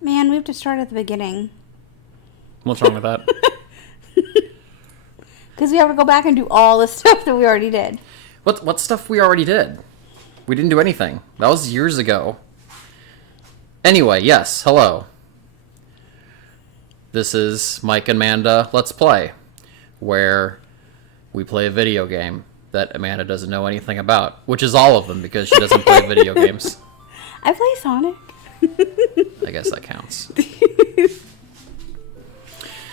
Man, we have to start at the beginning. What's wrong with that? Because we have to go back and do all the stuff that we already did. What stuff we already did? We didn't do anything. That was years ago. Anyway, yes, hello. This is Mike and Manda Let's Play, where we play a video game that Amanda doesn't know anything about, which is all of them because she doesn't play video games. I play Sonic. I guess that counts.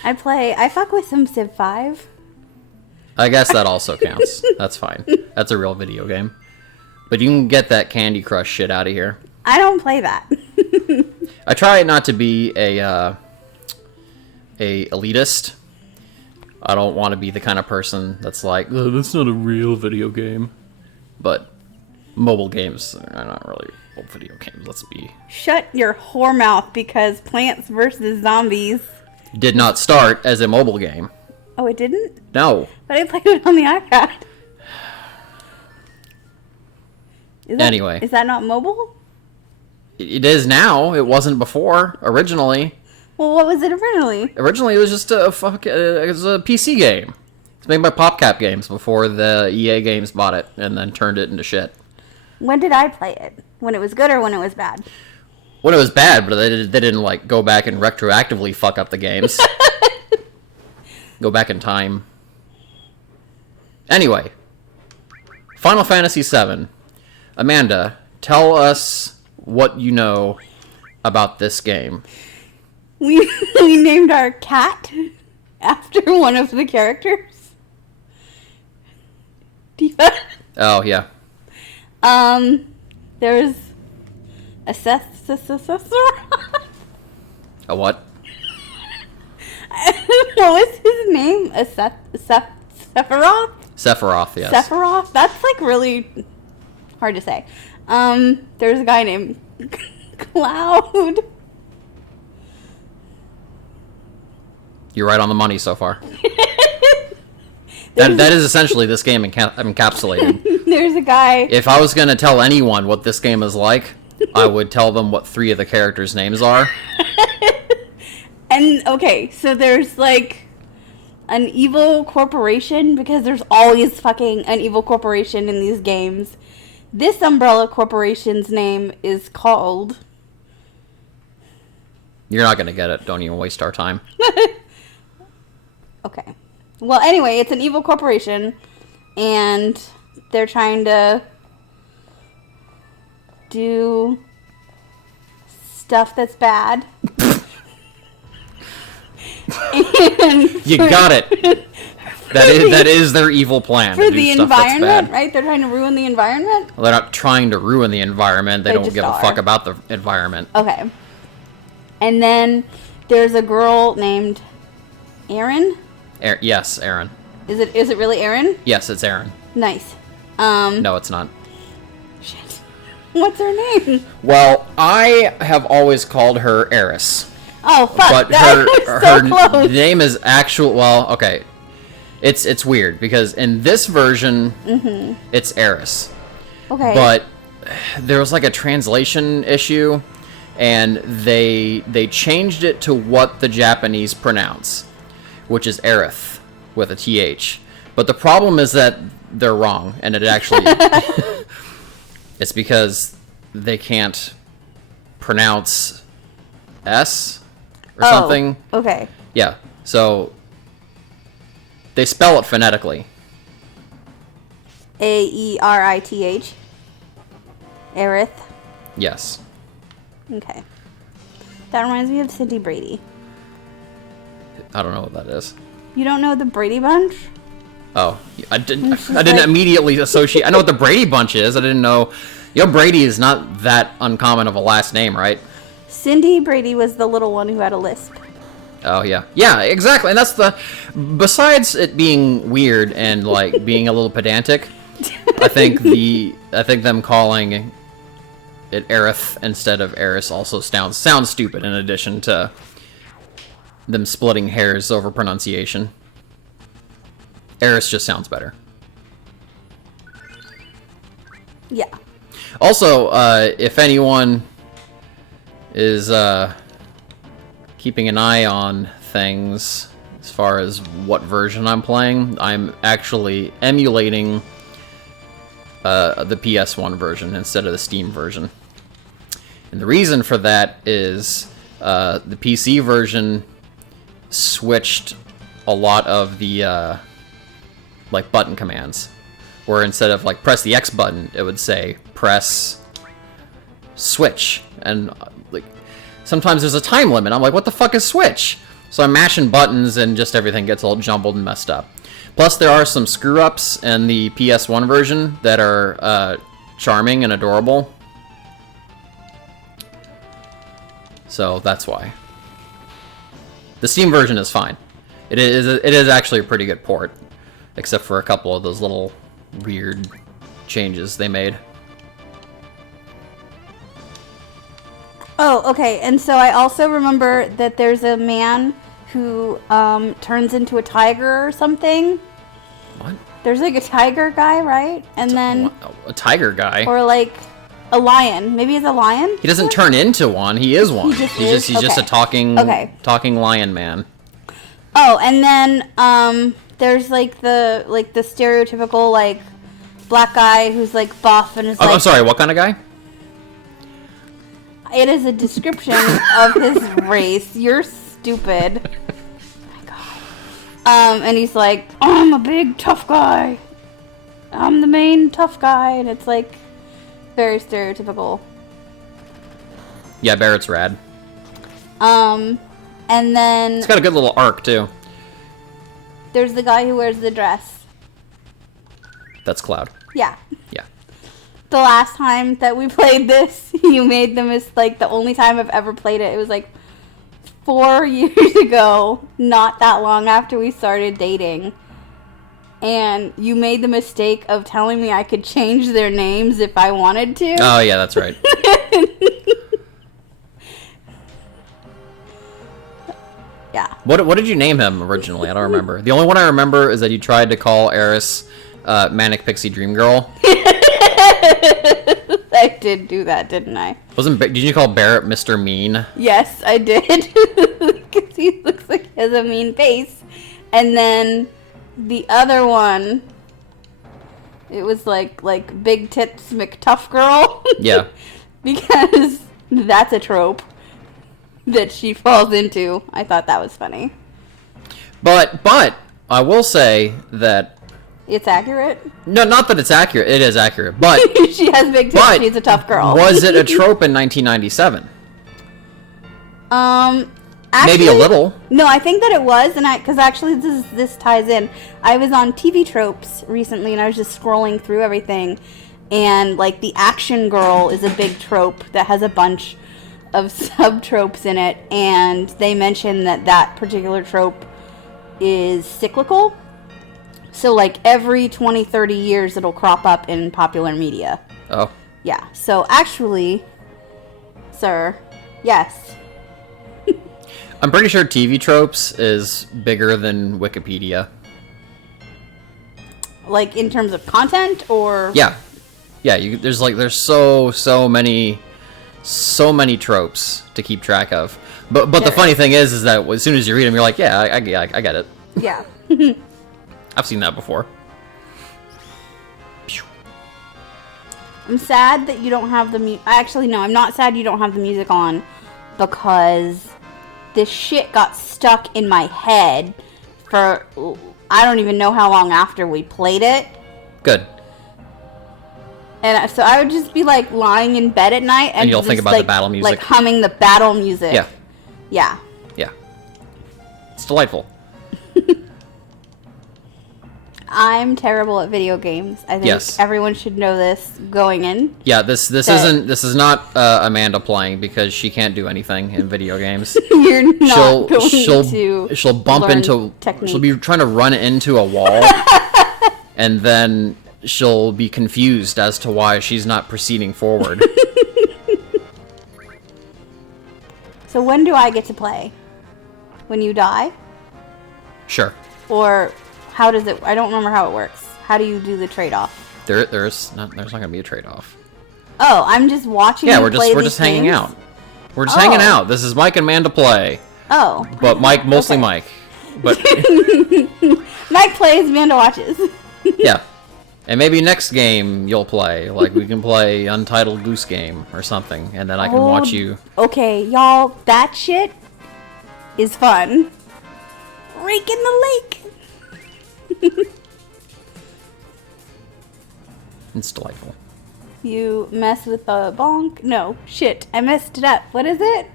I fuck with some Civ 5. I guess that also counts. That's fine. That's a real video game. But you can get that Candy Crush shit out of here. I don't play that. I try not to be a elitist. I don't want to be the kind of person that's like, oh, that's not a real video game. But mobile games are not really real video games. Let's be. Shut your whore mouth, because Plants vs. Zombies Did not start as a mobile game. Oh, it didn't? No. But I played it on the iPad. Anyway. Is that not mobile? It is now. It wasn't before, originally. Well, what was it originally? Originally, it was just it was a PC game. It's made by PopCap Games before the EA Games bought it and then turned it into shit. When did I play it? When it was good or when it was bad? When it was bad, but they didn't like go back and retroactively fuck up the games. Go back in time. Anyway, Final Fantasy VII. Amanda, tell us what you know about this game. We named our cat after one of the characters. Diva. Oh, yeah. There's a A what? what was his name? A Sephiroth? Sephiroth, yes. Sephiroth? That's like really hard to say. There's a guy named Cloud. You're right on the money so far. That is essentially this game encapsulated. There's a guy. If I was going to tell anyone what this game is like, I would tell them what 3 of the characters' names are. And, okay, so there's, like, an evil corporation, because there's always fucking an evil corporation in these games. This umbrella corporation's name is called... You're not going to get it. Don't even waste our time. Okay. Well, anyway, it's an evil corporation, and they're trying to do stuff that's bad. And you got it. That is their evil plan. For the environment, right? They're trying to ruin the environment? Well, they're not trying to ruin the environment. They don't give a fuck about the environment. Okay. And then there's a girl named Erin. Yes, Aaron. Is it really Erin? Yes, it's Aaron. Nice. No, it's not. Shit. What's her name? Well, I have always called her Eris. Oh, fuck. But her name is actual. Well, okay. It's weird because in this version, it's Eris. Okay. But there was like a translation issue, and they changed it to what the Japanese pronounce, which is Aerith with a TH. But the problem is that they're wrong, and it actually it's because they can't pronounce S or something. Okay. Yeah. So they spell it phonetically. Aerith. Aerith. Yes. Okay. That reminds me of Cindy Brady. I don't know what that is. You don't know the Brady Bunch? Oh, I didn't immediately associate. I know what the Brady Bunch is. I didn't know. You know, Brady is not that uncommon of a last name, right? Cindy Brady was the little one who had a lisp. Oh, yeah. Yeah, exactly. And that's besides it being weird and, like, being a little pedantic, I think them calling it Aerith instead of Eris also sounds stupid, in addition to them splitting hairs over pronunciation. Eris just sounds better. Yeah. Also, if anyone is keeping an eye on things as far as what version I'm playing, I'm actually emulating the PS1 version instead of the Steam version. And the reason for that is the PC version switched a lot of the like button commands, where instead of like press the X button, it would say press switch, and like sometimes there's a time limit. I'm like, what the fuck is switch? So I'm mashing buttons and just everything gets all jumbled and messed up. Plus there are some screw ups in the PS1 version that are charming and adorable. So that's why. The Steam version is fine. It is actually a pretty good port, except for a couple of those little weird changes they made. Oh, okay. And so I also remember that there's a man who turns into a tiger or something. What? There's like a tiger guy, right? And then a tiger guy, or like a lion. Maybe he's a lion. He doesn't turn into one. He is one. He's just a talking lion man. Oh, and then there's like the stereotypical like black guy who's like buff and is like. I'm sorry. What kind of guy? It is a description of his race. You're stupid. Oh my god. And he's like, I'm a big tough guy. I'm the main tough guy, and it's like very stereotypical. Yeah, Barrett's rad. And then it's got a good little arc too. There's the guy who wears the dress. That's Cloud. Yeah. Yeah. The last time that we played this, you made the mistake. The only time I've ever played it, it was like 4 years ago, not that long after we started dating. And you made the mistake of telling me I could change their names if I wanted to. Oh, yeah, that's right. Yeah. What did you name him originally? I don't remember. The only one I remember is that you tried to call Eris Manic Pixie Dream Girl. I did do that, didn't I? Did you call Barrett Mr. Mean? Yes, I did. Because he looks like he has a mean face. And then the other one, it was like Big Tits McTuff Girl. Yeah. Because that's a trope that she falls into. I thought that was funny. But I will say that it's accurate? No, not that it's accurate. It is accurate, but she has big tits. She's a tough girl. Was it a trope in 1997? Actually, maybe a little. No, I think that it was, and because actually this ties in. I was on TV Tropes recently, and I was just scrolling through everything, and like the action girl is a big trope that has a bunch of sub tropes in it, and they mention that particular trope is cyclical. So, like, every 20, 30 years, it'll crop up in popular media. Oh. Yeah. So, actually, sir, yes. I'm pretty sure TV Tropes is bigger than Wikipedia. Like, in terms of content, or? Yeah. Yeah, there's so many tropes to keep track of. But the funny thing is that as soon as you read them, you're like, yeah, I get it. Yeah. I've seen that before. I'm sad that you don't have the music. Actually, no, I'm not sad you don't have the music on, because this shit got stuck in my head for I don't even know how long after we played it. Good. And so I would just be like lying in bed at night and you'll just, think about the battle music, like humming the battle music. Yeah. Yeah. Yeah. It's delightful. I'm terrible at video games. I think everyone should know this going in. Yeah, this is not Amanda playing because she can't do anything in video games. You're not she'll bump into technique. She'll be trying to run into a wall and then she'll be confused as to why she's not proceeding forward. So when do I get to play? When you die? Sure. Or how does it? I don't remember how it works. How do you do the trade-off? There's not gonna be a trade-off. Oh, I'm just watching. Yeah, we're just hanging out. We're just hanging out. This is Mike and Manda play. Oh. But mostly Okay. Mike. But Mike plays, Manda watches. yeah. And maybe next game you'll play. Like, we can play Untitled Goose Game or something, and then I can watch you. Okay, y'all, that shit is fun. Rake in the lake. It's delightful. You mess with the bonk. No, shit, I messed it up. What is it?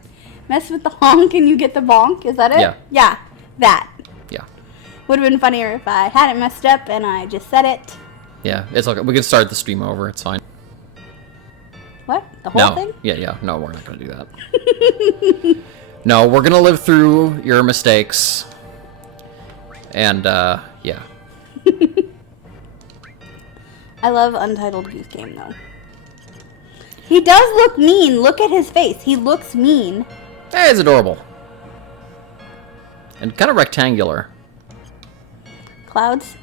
Mess with the honk and you get the bonk. Is that it? Yeah. Yeah, that. Yeah. Would have been funnier if I hadn't messed up and I just said it. Yeah, it's okay. We can start the stream over. It's fine. What? The whole No. thing? Yeah. No, we're not going to do that. No, we're going to live through your mistakes. And, yeah. I love Untitled Goose Game, though. He does look mean. Look at his face. He looks mean. It's adorable. And kind of rectangular. Cloud's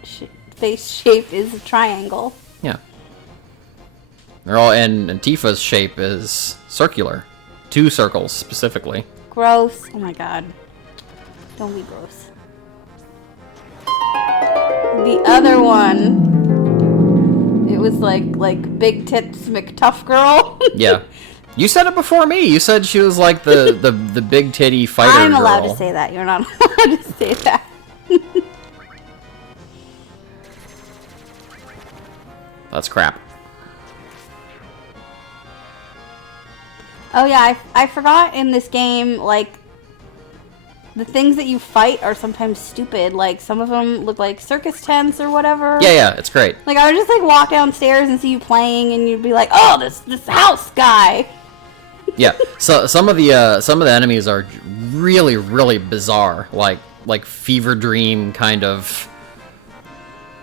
face shape is a triangle. Yeah. They're all, and Tifa's shape is circular. 2 circles, specifically. Gross. Oh my god. Don't be gross. The other one, it was like Big Tits McTuff Girl. Yeah. You said it before me. You said she was like the big titty fighter I'm allowed girl. to say that. You're not allowed to say that. That's crap. Oh yeah, I forgot in this game, like, the things that you fight are sometimes stupid. Like, some of them look like circus tents or whatever. Yeah, it's great. Like, I would just, like, walk downstairs and see you playing, and you'd be like, oh, this house guy. Yeah. So some of the enemies are really, really bizarre. Like fever dream kind of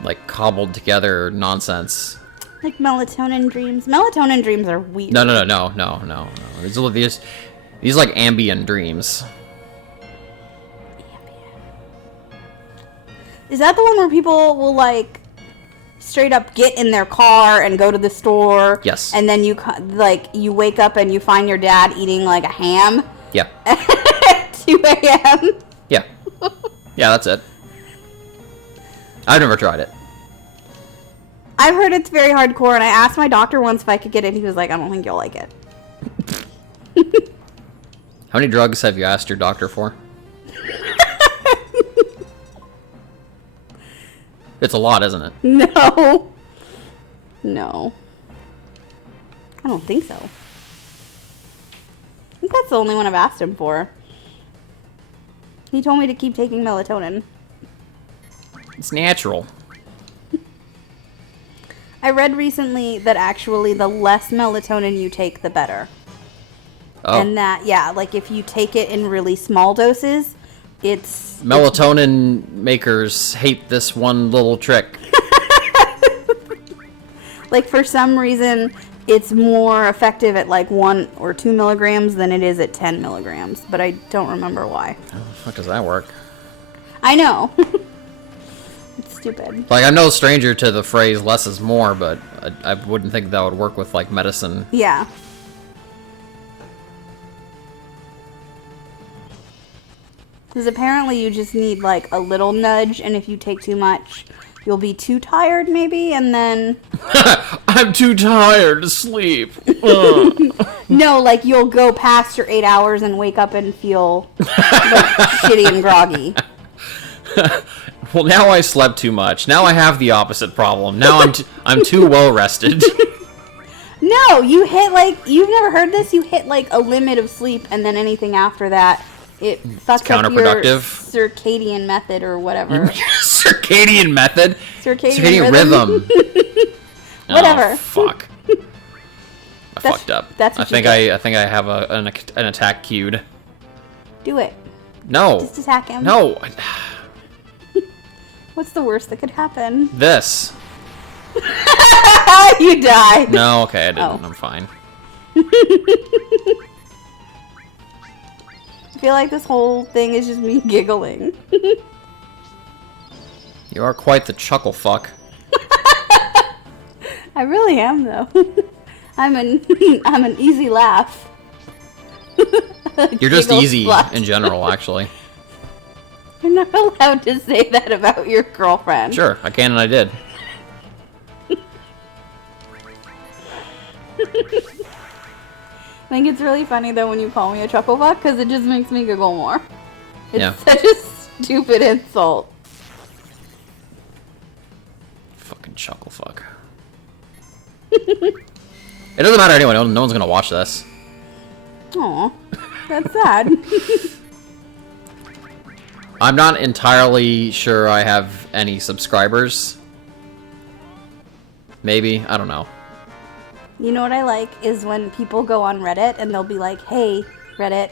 like cobbled together nonsense. Like melatonin dreams. Melatonin dreams are weird. No. These like ambient dreams. Is that the one where people will, like, straight up get in their car and go to the store? Yes. And then you wake up and you find your dad eating, like, a ham Yeah. at 2 a.m.? Yeah. Yeah, that's it. I've never tried it. I've heard it's very hardcore, and I asked my doctor once if I could get it. He was like, I don't think you'll like it. How many drugs have you asked your doctor for? It's a lot, isn't it? No. No. I don't think so. I think that's the only one I've asked him for. He told me to keep taking melatonin. It's natural. I read recently that actually the less melatonin you take, the better. Oh. And that, yeah, like if you take it in really small doses, it's... Melatonin makers hate this one little trick. Like, for some reason, it's more effective at like 1 or 2 milligrams than it is at 10 milligrams. But I don't remember why. How the fuck does that work? I know. It's stupid. Like, I'm no stranger to the phrase less is more, but I wouldn't think that would work with, like, medicine. Yeah. Because apparently you just need, like, a little nudge, and if you take too much, you'll be too tired, maybe, and then... I'm too tired to sleep. No, like, you'll go past your 8 hours and wake up and feel, like, shitty and groggy. Well, now I slept too much. Now I have the opposite problem. Now I'm too well rested. No, you hit, like, you've never heard this? You hit, like, a limit of sleep, and then anything after that, it fucks up your counterproductive. circadian method or whatever. Circadian method? Circadian rhythm. Whatever. Oh, fuck. I fucked up. That's I what you think get. I think I have an attack queued. Do it. No. Just attack him. No. What's the worst that could happen? This. You died. No, okay, I didn't. Oh. I'm fine. I feel like this whole thing is just me giggling. You are quite the chuckle fuck. I really am, though. I'm an easy laugh. You're just Giggle easy slut. in general, actually. You're not allowed to say that about your girlfriend. Sure, I can and I did. I think it's really funny though when you call me a chuckle fuck because it just makes me giggle more. It's Yeah. such a stupid insult. Fucking chuckle fuck. It doesn't matter anyway. No one's gonna watch this. Aw, that's sad. I'm not entirely sure I have any subscribers. Maybe, I don't know. You know what I like is when people go on Reddit and they'll be like, hey, Reddit,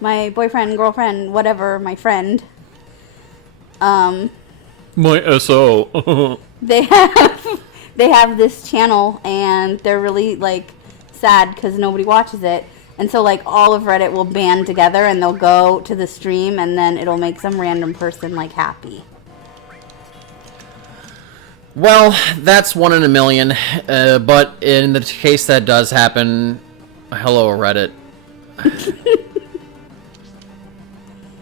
my boyfriend, girlfriend, whatever, my friend, My SO. they have this channel and they're really like sad because nobody watches it. And so like all of Reddit will band together and they'll go to the stream and then it'll make some random person like happy. Well, that's 1 in a million. But in the case that does happen, hello Reddit.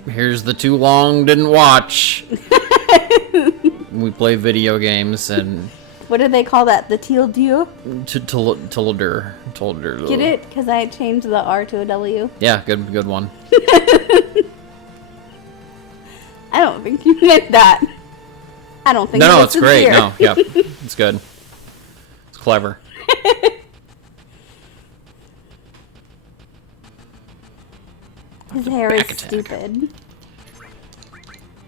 Here's the too long didn't watch. We play video games and What do they call that? The teal dew? Tilder. Get it? Because I changed the R to a W. Yeah, good one. I don't think you meant that. I don't think No, that it's was great. sincere. No, yeah, it's good. It's clever. His hair is Back attack. stupid.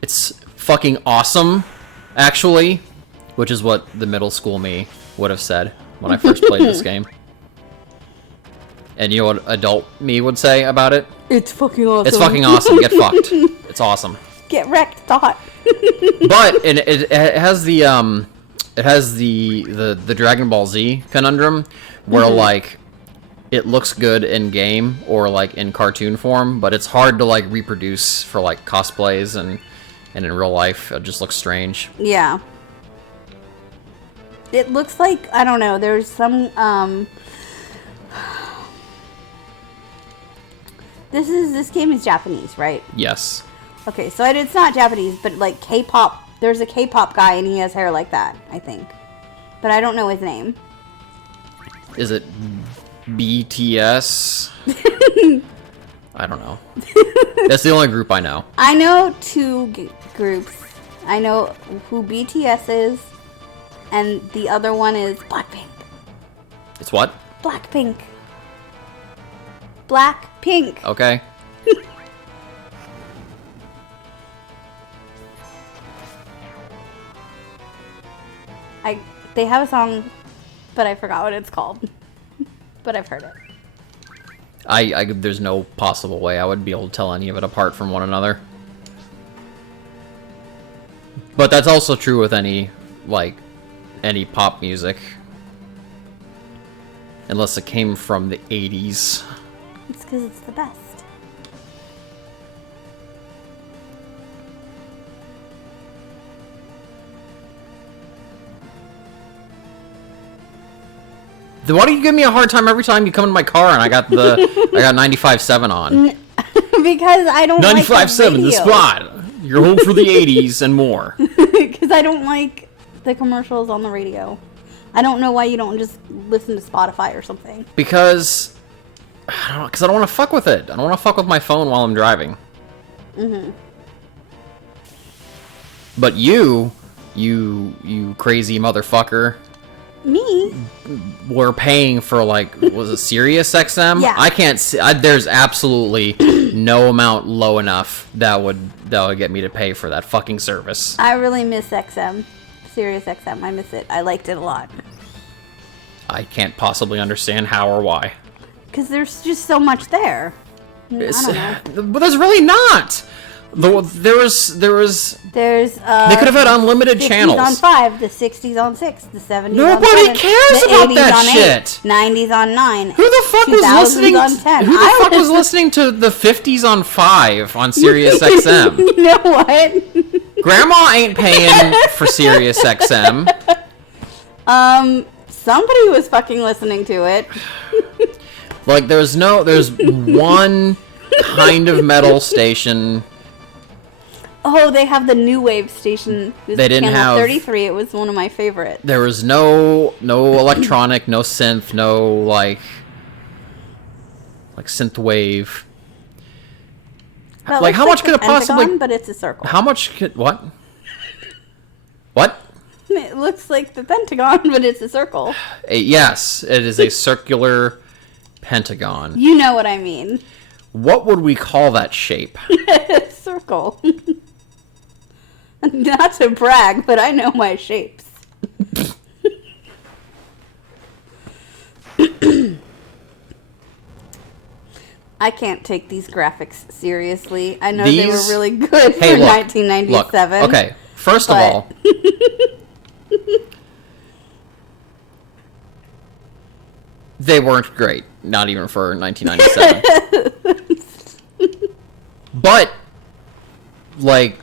It's fucking awesome, actually, which is what the middle school me would have said when I first played this game. And you know what adult me would say about it? It's fucking awesome. It's fucking awesome. Get fucked. It's awesome. Get wrecked, thought. But it has the Dragon Ball Z conundrum where like it looks good in game or like in cartoon form, but it's hard to like reproduce for like cosplays and in real life. It just looks strange. Yeah. It looks like, I don't know, there's some, this game is Japanese, right? Yes. Okay, so it's not Japanese, but like K-pop, there's a K-pop guy and he has hair like that, I think. But I don't know his name. Is it BTS? I don't know. That's the only group I know. I know two groups. I know who BTS is, and the other one is Blackpink. It's what? Blackpink. Blackpink. Okay. They have a song, but I forgot what it's called. But I've heard it. There's no possible way I would be able to tell any of it apart from one another. But that's also true with any pop music. Unless it came from the 80s. It's because it's the best. Then why do you give me a hard time every time you come in my car and I got 95.7 on? Because I don't like 95.7, the spot. You're home for the 80s and more. Because I don't like the commercials on the radio. I don't know why you don't just listen to Spotify or something. Because I don't want to fuck with it. I don't want to fuck with my phone while I'm driving. Mm-hmm. But you crazy motherfucker. Me? We're paying for was it Sirius XM? Yeah. I can't see. There's absolutely no amount low enough that would get me to pay for that fucking service. I really miss XM. Sirius XM. I miss it. I liked it a lot. I can't possibly understand how or why. Because there's just so much there. I don't know. But there's really not. There was. There's They could have had unlimited 50s channels. on 5, the 60s on 6, the 70s on Nobody 7, cares the about 80s that on shit. 8, 90s on 9. Who the fuck was 2000s listening? on 10. Who the fuck was listening to the 50s on 5 on Sirius XM? You know what? Grandma ain't paying for Sirius XM. Somebody was fucking listening to it. There's one kind of metal station. Oh, they have the new wave station. This They didn't Channel have 33. It was one of my favorites. There was no electronic, no synth, no like synth wave. Well, Like, how much could it Pentagon, possibly? But it's a circle. How much could what? What? It looks like the Pentagon, but it's a circle. Yes, it is a circular pentagon. You know what I mean. What would we call that shape? Circle. Not to brag, but I know my shapes. I can't take these graphics seriously. I know they were really good for 1997. Look, okay, first of all, they weren't great. Not even for 1997. But, like,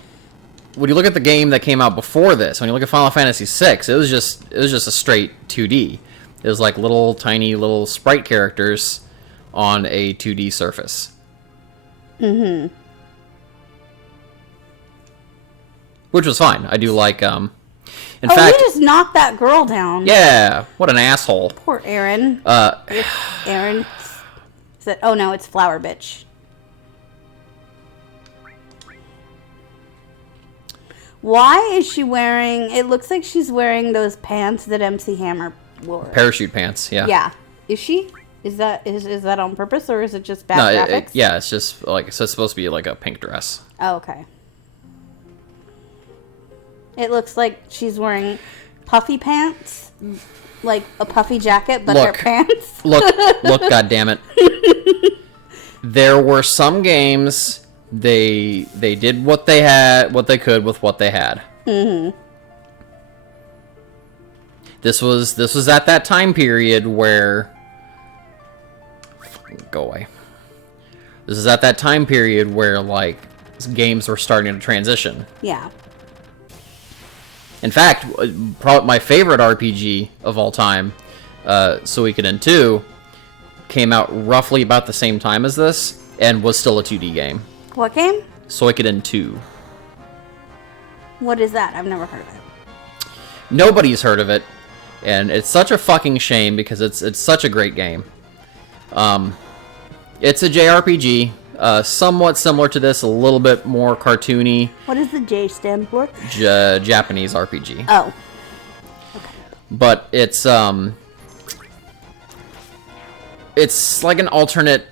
when you look at the game that came out before this, when you look at Final Fantasy VI, it was just a straight 2D. It was like tiny little sprite characters on a 2D surface. Mm-hmm. Which was fine. I do like, in fact... we just knocked that girl down. Yeah, what an asshole. Poor Aaron. Aaron. Is it? Oh no, it's Flower Bitch. Why is she wearing... It looks like she's wearing those pants that MC Hammer wore. Parachute pants, yeah. Yeah. Is she? Is that on purpose, or is it just bad graphics? Yeah, it's just like, so it's supposed to be like a pink dress. Oh, okay. It looks like she's wearing puffy pants, like a puffy jacket, but they're pants. look, goddammit. There were some games... They did what they could with what they had. Mm-hmm. This was at that time period where... Go away. This is at that time period where, like, games were starting to transition. Yeah. In fact, probably my favorite RPG of all time, Suikoden 2, came out roughly about the same time as this, and was still a 2D game. What game? Suikoden 2. What is that? I've never heard of it. Nobody's heard of it, and it's such a fucking shame because it's such a great game. It's a JRPG, somewhat similar to this, a little bit more cartoony. What does the J stand for? Japanese RPG. Oh. Okay. But it's like an alternate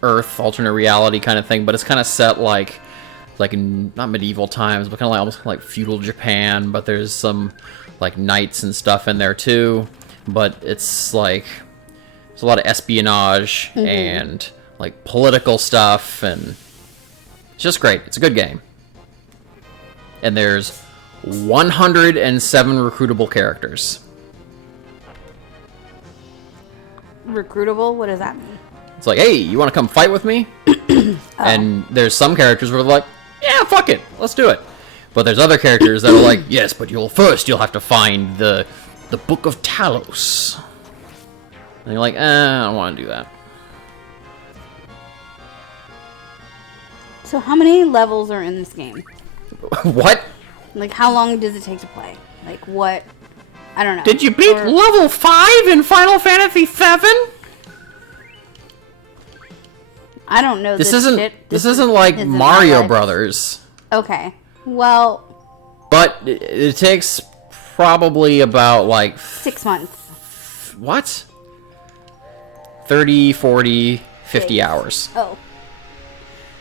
Earth, alternate reality kind of thing, but it's kind of set like in, not medieval times, but kind of like almost like feudal Japan, but there's some like knights and stuff in there too. But it's like there's a lot of espionage and like political stuff, and it's just great. It's a good game. And there's 107 recruitable characters. Recruitable? What does that mean? It's like, hey, you want to come fight with me? And there's some characters where they're like, yeah, fuck it, let's do it. But there's other characters that are like, yes, but you'll have to find the Book of Talos. And you're like, I don't want to do that. So how many levels are in this game? What? Like, how long does it take to play? Like, what? I don't know. Did you beat level 5 in Final Fantasy VII? I don't know this isn't like Mario Brothers. Okay. Well... But it takes probably about, like... 6 months. What? 30, 40, 50 hours. Oh.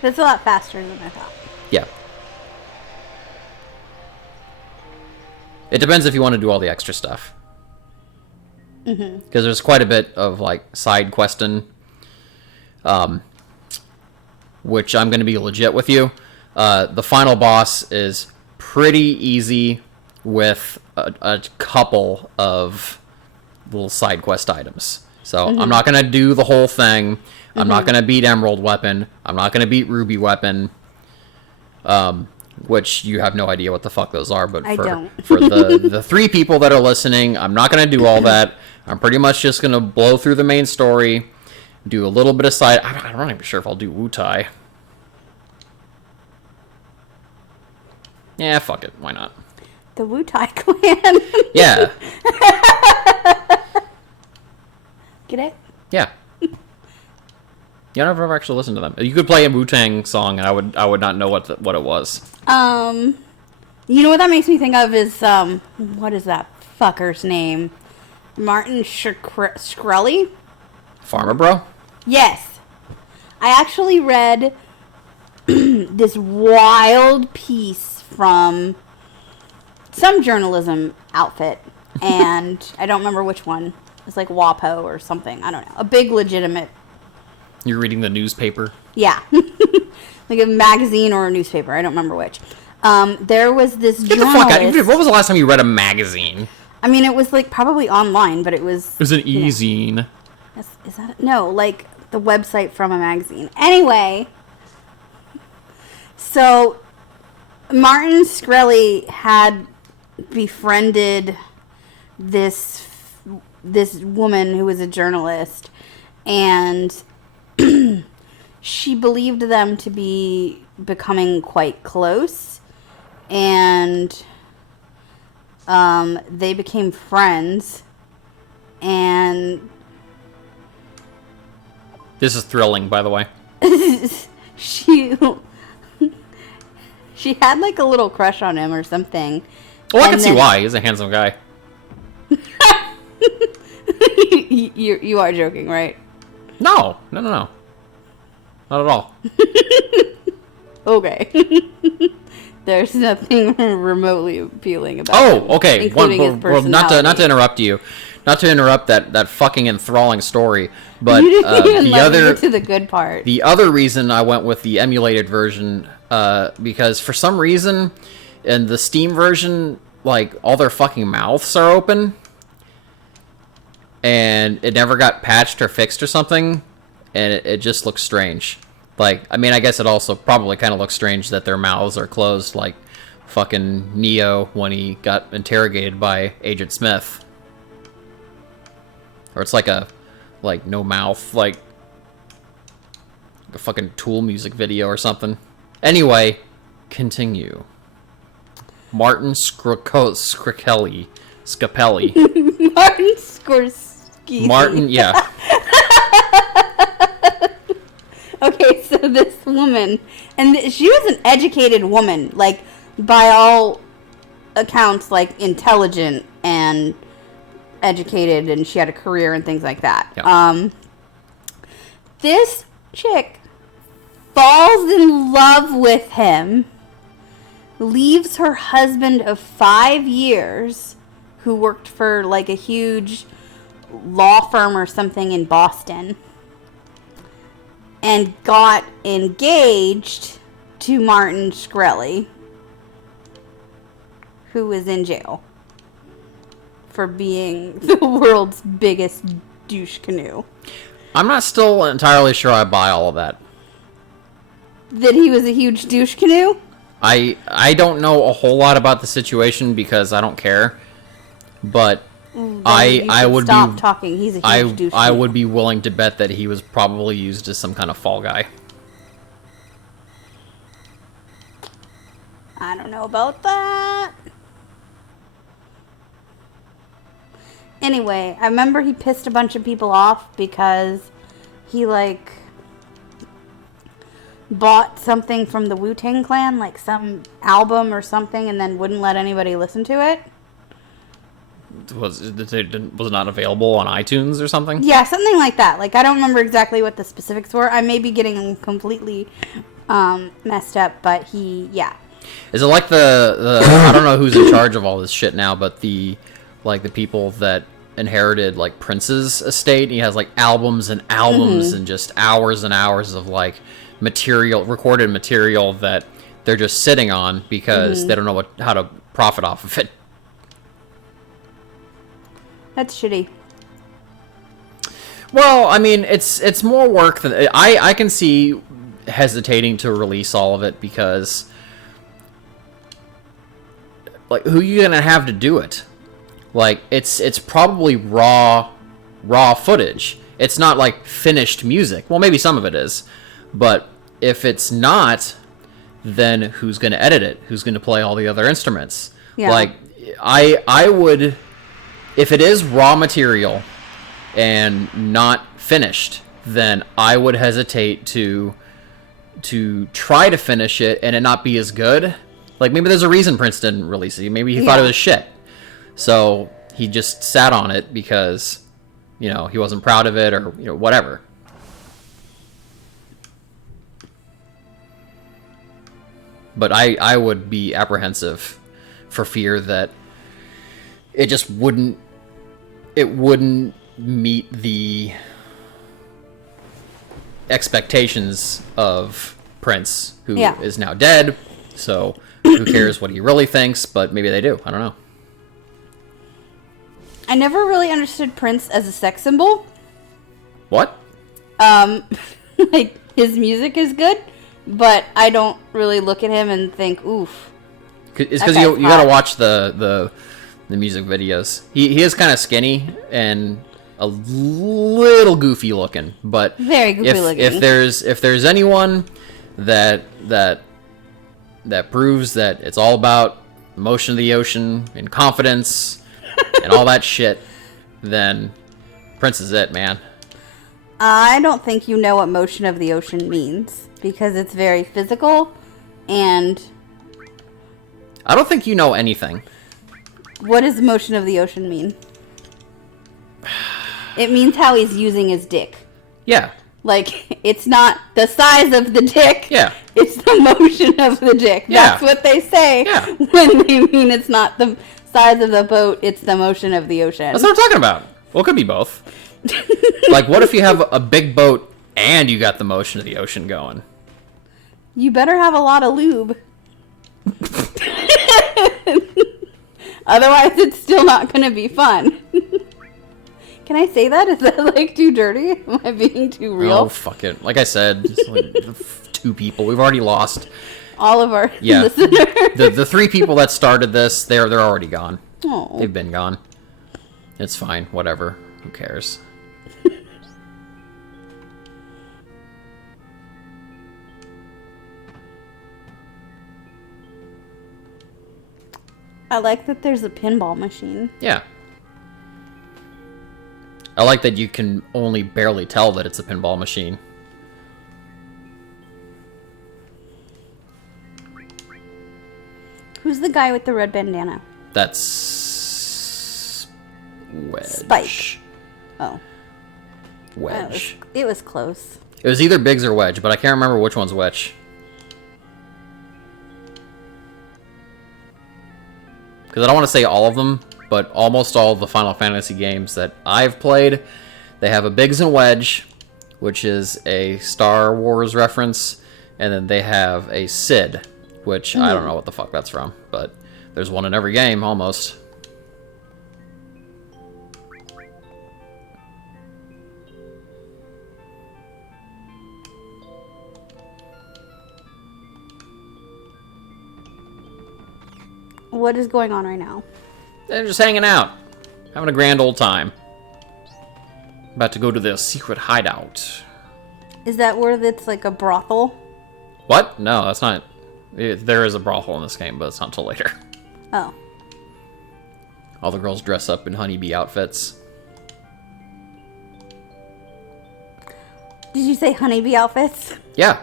That's a lot faster than I thought. Yeah. It depends if you want to do all the extra stuff. Because there's quite a bit of, like, side questing. Which I'm going to be legit with you. The final boss is pretty easy with a couple of little side quest items. So I'm not going to do the whole thing. I'm not going to beat Emerald Weapon. I'm not going to beat Ruby Weapon. Which you have no idea what the fuck those are. But for the 3 people that are listening, I'm not going to do all that. I'm pretty much just going to blow through the main story. Do a little bit of side. I'm not even sure if I'll do Wu-Tai. Yeah, fuck it. Why not? The Wu-Tai Clan. Yeah. Get it? Yeah. Yeah, I've never actually listened to them. You could play a Wu-Tang song, and I would not know what it was. You know what that makes me think of is, what is that fucker's name? Martin Shkreli? Farmer Bro? Yes. I actually read this wild piece from some journalism outfit, and I don't remember which one. It's like WAPO or something. I don't know. A big legitimate. You're reading the newspaper? Yeah. Like a magazine or a newspaper. I don't remember which. There was this Get journalist. the fuck out. When was the last time you read a magazine? I mean, it was like probably online, but it was. It was an e-zine. Is that it? No, like the website from a magazine. Anyway, so Martin Shkreli had befriended this woman who was a journalist, and she believed them to be becoming quite close, and they became friends, and this is thrilling, by the way. she had like a little crush on him or something. Well, I can see why. He's a handsome guy. You are joking, right? No. Not at all. Okay. There's nothing remotely appealing about him, okay. including his personality. Not to interrupt you. Not to interrupt that fucking enthralling story, but You didn't even the let me other get to the good part. the other reason I went with the emulated version, because for some reason in the Steam version, like all their fucking mouths are open, and it never got patched or fixed or something, and it just looks strange. Like, I mean, I guess it also probably kind of looks strange that their mouths are closed, like fucking Neo when he got interrogated by Agent Smith. Or it's like no mouth, like a fucking Tool music video or something. Anyway, continue. Martin Scapelli. Martin Scorsese. Martin, yeah. Okay, so this woman, and she was an educated woman, like, by all accounts, like, intelligent and educated, and she had a career and things like that. Yep. This chick falls in love with him, leaves her husband of 5 years, who worked for, like, a huge law firm or something in Boston, and got engaged to Martin Shkreli, who was in jail for being the world's biggest douche canoe. I'm not still entirely sure I buy all of that. That he was a huge douche canoe? I don't know a whole lot about the situation because I don't care, but I would stop talking. He's a huge douche I canoe. would be willing to bet that he was probably used as some kind of fall guy. I don't know about that. Anyway, I remember he pissed a bunch of people off because he, like, bought something from the Wu-Tang Clan, like some album or something, and then wouldn't let anybody listen to it. Was it not available on iTunes or something? Yeah, something like that. Like, I don't remember exactly what the specifics were. I may be getting completely messed up, but yeah. Is it like the I don't know who's in charge of all this shit now, but the people that inherited like Prince's estate, he has like albums and albums and just hours and hours of like recorded material that they're just sitting on because they don't know how to profit off of it. That's shitty. Well, I mean, it's more work than I can see hesitating to release all of it because, like, who are you gonna have to do it? Like, it's probably raw footage, It's not like finished music. Well, maybe some of it is, but if it's not, then who's going to edit it? Who's going to play all the other instruments? Yeah. Like, I would, if it is raw material and not finished, then I would hesitate to try to finish it and it not be as good. Like, maybe there's a reason Prince didn't release it. Maybe he thought it was shit. So he just sat on it because, you know, he wasn't proud of it or, you know, whatever. But I would be apprehensive for fear that it just wouldn't meet the expectations of Prince, who is now dead. So who cares what he really thinks, but maybe they do. I don't know. I never really understood Prince as a sex symbol. What? Like, his music is good, but I don't really look at him and think, oof. It's because you gotta watch the music videos. He is kind of skinny and a little goofy looking, but very goofy looking. If there's anyone that proves that it's all about motion of the ocean and confidence and all that shit, then Prince is it, man. I don't think you know what motion of the ocean means, because it's very physical, and I don't think you know anything. What does motion of the ocean mean? It means how he's using his dick. Yeah. Like, it's not the size of the dick. Yeah. It's the motion of the dick. Yeah. That's what they say when they mean it's not the size of the boat, it's the motion of the ocean. That's what I'm talking about. Well, it could be both. Like, what if you have a big boat and you got the motion of the ocean going? You better have a lot of lube. Otherwise, it's still not going to be fun. Can I say that? Is that, like, too dirty? Am I being too real? Oh, fuck it. Like I said, it's like 2 people. We've already lost all of our listeners. The 3 people that started this, they're already gone. Oh. They've been gone. It's fine. Whatever. Who cares? I like that there's a pinball machine. Yeah. I like that you can only barely tell that it's a pinball machine. Who's the guy with the red bandana? That's Wedge. Spike. Oh. Wedge. It was close. It was either Biggs or Wedge, but I can't remember which one's which. Because I don't want to say all of them, but almost all of the Final Fantasy games that I've played, they have a Biggs and Wedge, which is a Star Wars reference, and then they have a Sid, which I don't know what the fuck that's from, but there's one in every game, almost. What is going on right now? They're just hanging out, having a grand old time. About to go to their secret hideout. Is that where it's like a brothel? What? No, that's not. There is a brothel in this game, but it's not until later. Oh. All the girls dress up in honeybee outfits. Did you say honeybee outfits? Yeah.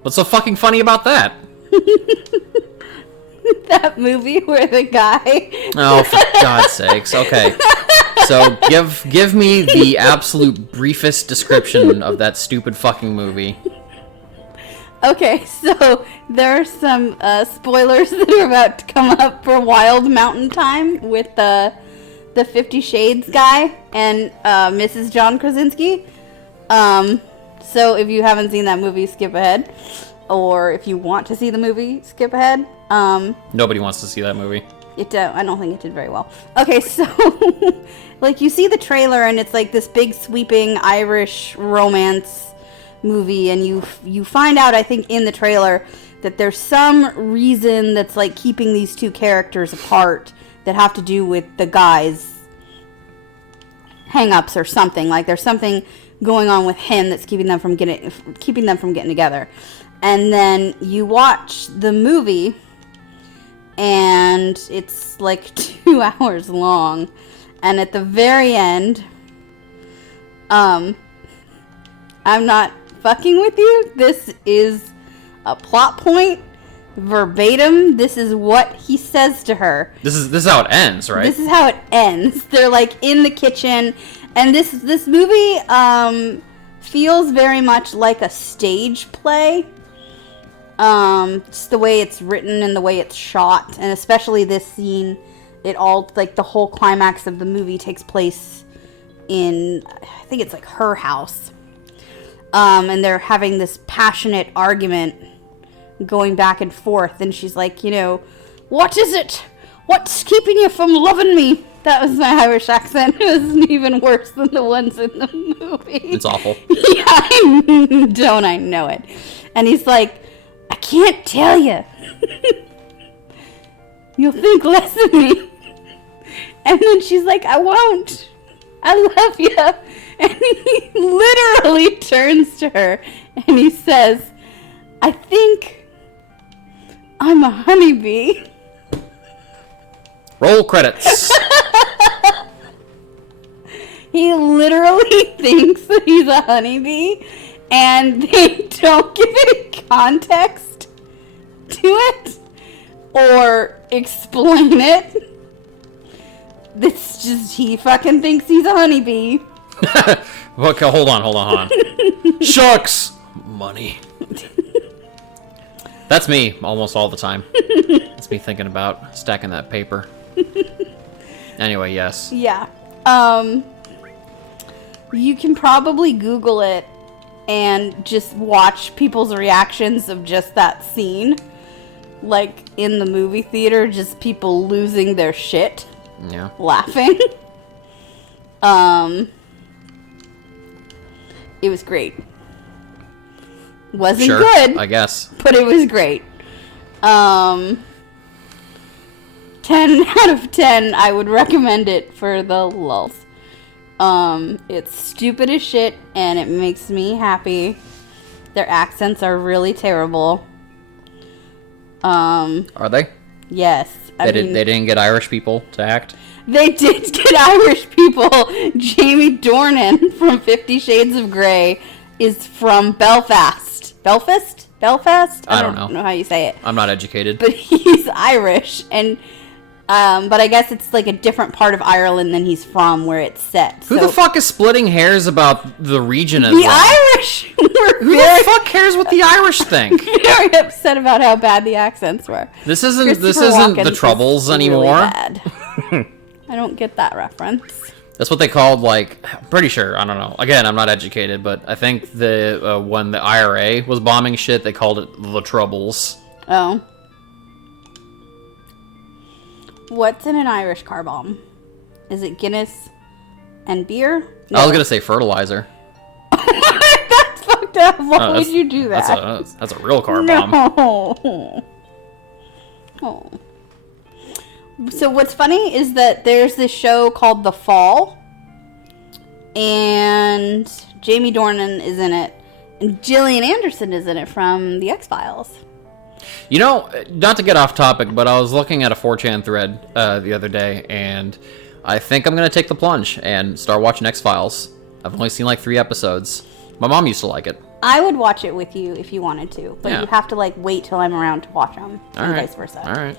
What's so fucking funny about that? That movie where the guy... Oh, for God's sakes. Okay. So, give me the absolute briefest description of that stupid fucking movie. Okay, so there are some spoilers that are about to come up for Wild Mountain Time with the 50 Shades guy and Mrs. John Krasinski. So if you haven't seen that movie, skip ahead. Or if you want to see the movie, skip ahead. Nobody wants to see that movie. I don't think it did very well. Okay, so like you see the trailer and it's like this big sweeping Irish romance movie, and you find out, I think, in the trailer that there's some reason that's like keeping these two characters apart that have to do with the guys hang-ups or something. Like there's something going on with him that's keeping them from getting together. And then you watch the movie, and it's like 2 hours long. And at the very end, I'm not fucking with you. This is a plot point. Verbatim, this is what he says to her. This is how it ends, right? This is how it ends. They're like in the kitchen, and this movie feels very much like a stage play. Just the way it's written and the way it's shot, and especially this scene, it all, like, the whole climax of the movie takes place in, I think it's like her house. And they're having this passionate argument going back and forth, and she's like, what is it? What's keeping you from loving me? That was my Irish accent. It was even worse than the ones in the movie. It's awful. Yeah, don't I know it. And he's like, I can't tell you. You'll think less of me. And then she's like, I won't. I love you. And he literally turns to her and he says, I think I'm a honeybee. Roll credits. He literally thinks that he's a honeybee, and they don't give any context to it or explain it. It's just, he fucking thinks he's a honeybee. Okay, hold on. Shucks! Money. That's me almost all the time. That's me thinking about stacking that paper. Anyway, yes. Yeah. You can probably Google it and just watch people's reactions of just that scene. Like, in the movie theater, just people losing their shit. Yeah. Laughing. It was great. Wasn't good, I guess. but it was great. 10 out of 10, I would recommend it for the lulz. It's stupid as shit, and it makes me happy. Their accents are really terrible. Are they? Yes. They didn't get Irish people to act? They did get Irish people. Jamie Dornan from 50 Shades of Grey is from Belfast. Belfast? I don't know how you say it. I'm not educated. But he's Irish, and but I guess it's like a different part of Ireland than he's from, where it's set. Who the fuck is splitting hairs about the region as the well? Irish were Who the fuck cares what the Irish think? very upset about how bad the accents were. This isn't Walken's the Troubles anymore. Really bad. I don't get that reference. That's what they called, like, I'm pretty sure, I don't know. Again, I'm not educated, but I think when the IRA was bombing shit, they called it the Troubles. Oh. What's in an Irish car bomb? Is it Guinness and beer? No. I was gonna say fertilizer. That's fucked up. Why would you do that? That's a real car bomb. No. Oh. So what's funny is that there's this show called The Fall, and Jamie Dornan is in it, and Gillian Anderson is in it from The X-Files. You know, not to get off topic, but I was looking at a 4chan thread the other day, and I think I'm going to take the plunge and start watching X-Files. I've only seen like 3 episodes. My mom used to like it. I would watch it with you if you wanted to, but Yeah. you have to like wait till I'm around to watch them, and vice versa. All right.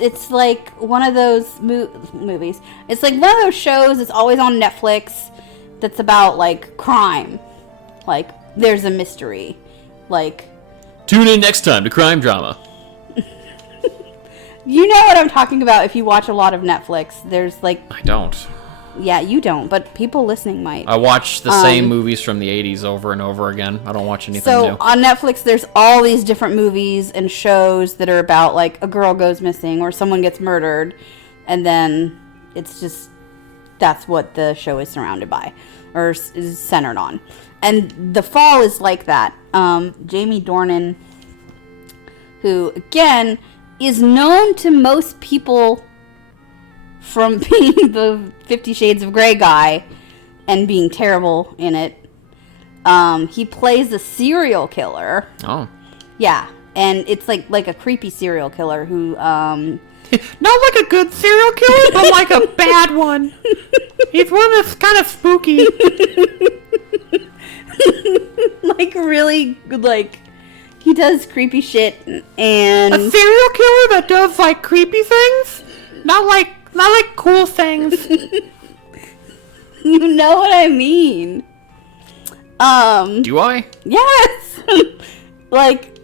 It's like one of those movies. It's like one of those shows that's always on Netflix that's about, like, crime. Like, there's a mystery. Like... Tune in next time to Crime Drama. You know what I'm talking about if you watch a lot of Netflix. There's, like... I don't. Yeah, you don't, but people listening might. I watch the same movies from the 80s over and over again. I don't watch anything new. So on Netflix, there's all these different movies and shows that are about, like, a girl goes missing or someone gets murdered, and then it's just, that's what the show is surrounded by or is centered on. And The Fall is like that. Jamie Dornan, who, again, is known to most people from being the 50 Shades of Grey guy and being terrible in it. He plays a serial killer. Oh. Yeah, and it's like a creepy serial killer who Not like a good serial killer, but like a bad one. He's one that's kind of spooky. like really like he does creepy shit and A serial killer that does like creepy things, not like cool things. you know what I mean. Do I? Yes. like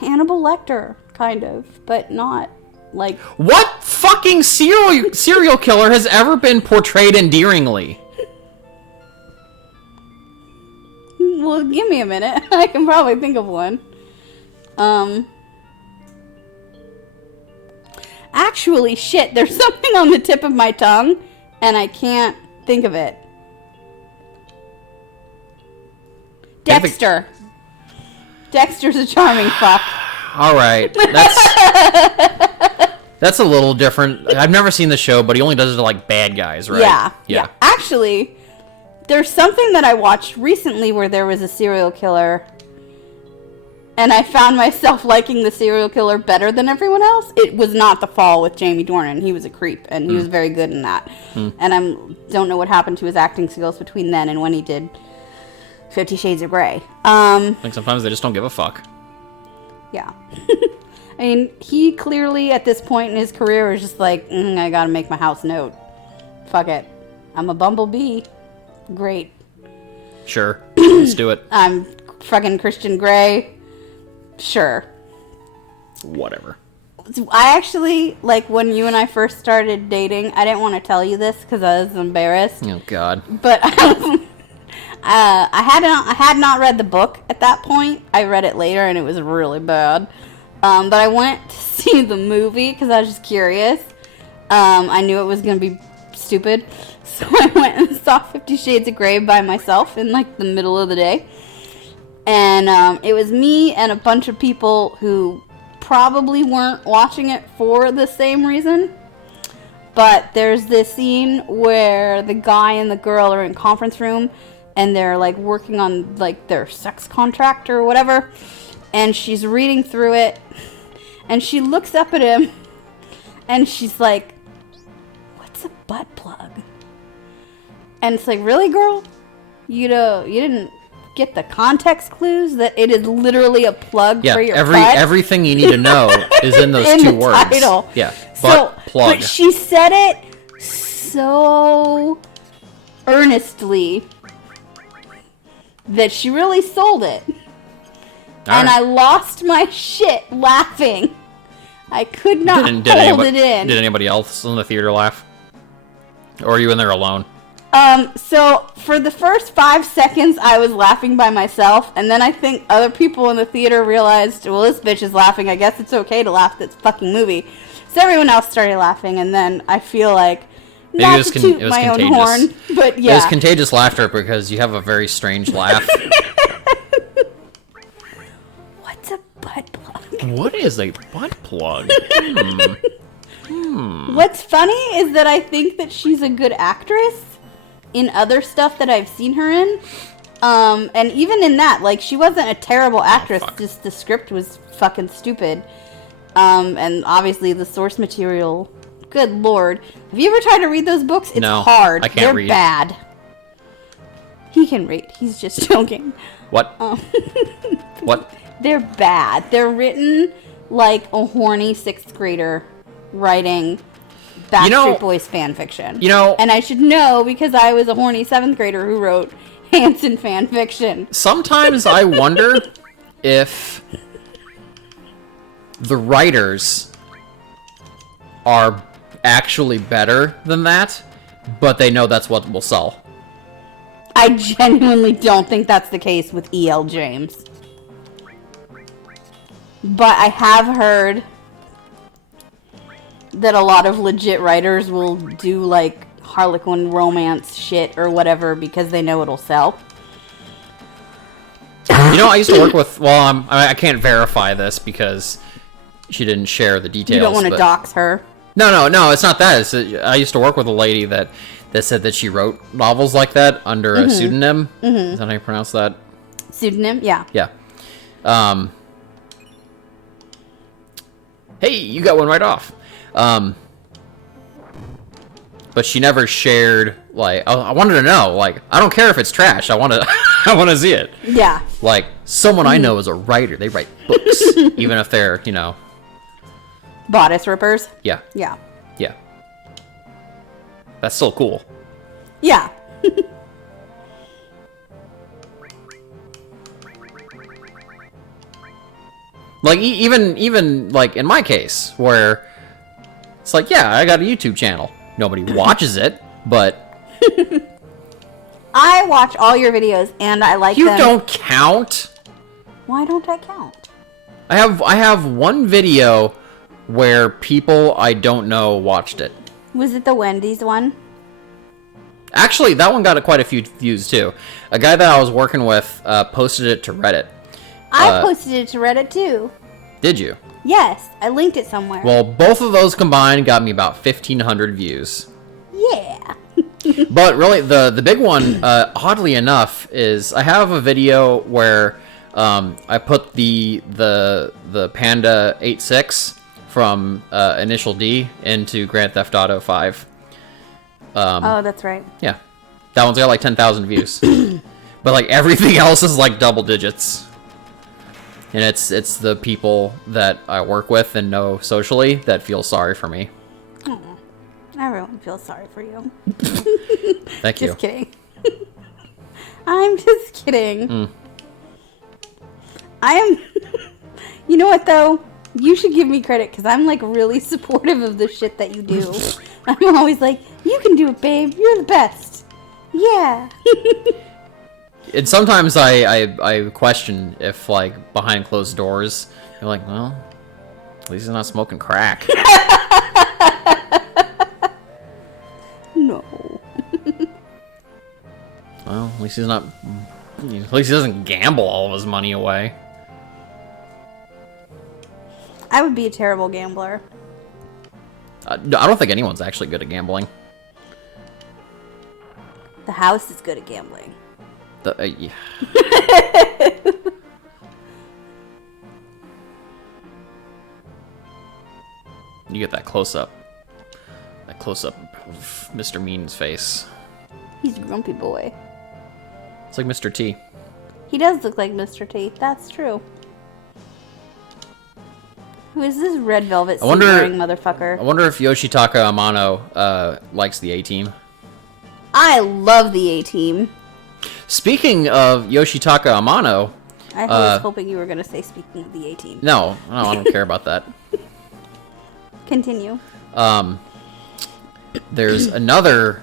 Hannibal Lecter kind of, but not like What fucking serial killer has ever been portrayed endearingly? well, give me a minute. I can probably think of one. Actually, shit, there's something on the tip of my tongue, and I can't think of it. Dexter. Dexter's a charming fuck. All right, that's a little different. I've never seen the show, but he only does it to like bad guys, right? Yeah. Actually, there's something that I watched recently where there was a serial killer, and I found myself liking the serial killer better than everyone else. It was not The Fall with Jamie Dornan. He was a creep, and he was very good in that. And I don't know what happened to his acting skills between then and when he did 50 Shades of Grey. I think sometimes they just don't give a fuck. Yeah. I mean, he clearly, at this point in his career, is just like, I gotta make my house note. Fuck it. I'm a bumblebee. Great. Sure, let's do it. I'm fucking Christian Grey. Sure. Whatever. I actually, like, when you and I first started dating, I didn't want to tell you this because I was embarrassed. Oh God. But I had not read the book at that point. I read it later, and it was really bad. But I went to see the movie because I was just curious. I knew it was going to be stupid. So I went and saw 50 Shades of Grey by myself in, like, the middle of the day. And it was me and a bunch of people who probably weren't watching it for the same reason. But there's this scene where the guy and the girl are in a conference room, and they're, like, working on, like, their sex contract or whatever. And she's reading through it, and she looks up at him, and she's like, "What's a butt plug?" And it's like, really, girl? You didn't get the context clues that it is literally a plug for your butt? Everything you need to know is in those in two the words. Title. Yeah, butt plug. But she said it so earnestly that she really sold it. And I lost my shit laughing. I could not hold it in. Did anybody else in the theater laugh? Or are you in there alone? So for the first 5 seconds, I was laughing by myself, and then I think other people in the theater realized, well, this bitch is laughing. I guess it's okay to laugh at this fucking movie. So everyone else started laughing, and then I feel like not to toot my own horn, but yeah. It was contagious laughter because you have a very strange laugh. What's a butt plug? What is a butt plug? What's funny is that I think that she's a good actress in other stuff that I've seen her in. And even in that, like, she wasn't a terrible actress, just the script was fucking stupid. And obviously the source material, good lord. Have you ever tried to read those books? It's hard. I can't read. They're bad. He can read. He's just joking. What? What? They're bad. They're written like a horny 6th grader writing Backstreet Boys fan fiction. And I should know because I was a horny 7th grader who wrote Hanson fan fiction. Sometimes I wonder if the writers are actually better than that, but they know that's what will sell. I genuinely don't think that's the case with E.L. James. But I have heard that a lot of legit writers will do, like, Harlequin romance shit or whatever because they know it'll sell. I used to work with, I can't verify this because she didn't share the details. You don't want to dox her. No, it's not that. I used to work with a lady that said that she wrote novels like that under a pseudonym. Is that how you pronounce that? Pseudonym, yeah. Yeah. Hey, you got one right off. But she never shared, like, I wanted to know, like, I don't care if it's trash. I want to I want to see it. Yeah. Like, someone I know is a writer. They write books, even if they're, Bodice rippers. Yeah. Yeah. Yeah. That's still cool. Yeah. Like, even like, in my case, where it's like, yeah, I got a YouTube channel. Nobody watches it, but... I watch all your videos, and I like them. You don't count. Why don't I count? I have one video where people I don't know watched it. Was it the Wendy's one? Actually, that one got quite a few views, too. A guy that I was working with posted it to Reddit. I posted it to Reddit, too. Did you? Yes, I linked it somewhere. Well, both of those combined got me about 1,500 views. Yeah. But really, the big one, oddly enough, is I have a video where I put the Panda 8.6 from Initial D into Grand Theft Auto 5. Oh, that's right. Yeah. That one's got like 10,000 views. But like everything else is like double digits. And it's the people that I work with and know socially that feel sorry for me. Oh, everyone feels sorry for you. Thank you. Just kidding. I'm just kidding. I am... You know what, though? You should give me credit, because I'm, like, really supportive of the shit that you do. I'm always like, you can do it, babe. You're the best. Yeah. And sometimes I question if, like, behind closed doors, you're like, well, at least he's not smoking crack. No. Well, at least he's not... At least he doesn't gamble all of his money away. I would be a terrible gambler. I don't think anyone's actually good at gambling. The house is good at gambling. Yeah. You get that close-up. That close-up of Mr. Mean's face. He's a grumpy boy. It's like Mr. T. He does look like Mr. T. That's true. Who is this red velvet suit wearing motherfucker? I wonder if Yoshitaka Amano likes the A-Team. I love the A-Team. Speaking of Yoshitaka Amano... I was hoping you were going to say speaking of the A-Team. No, I don't care about that. Continue. There's another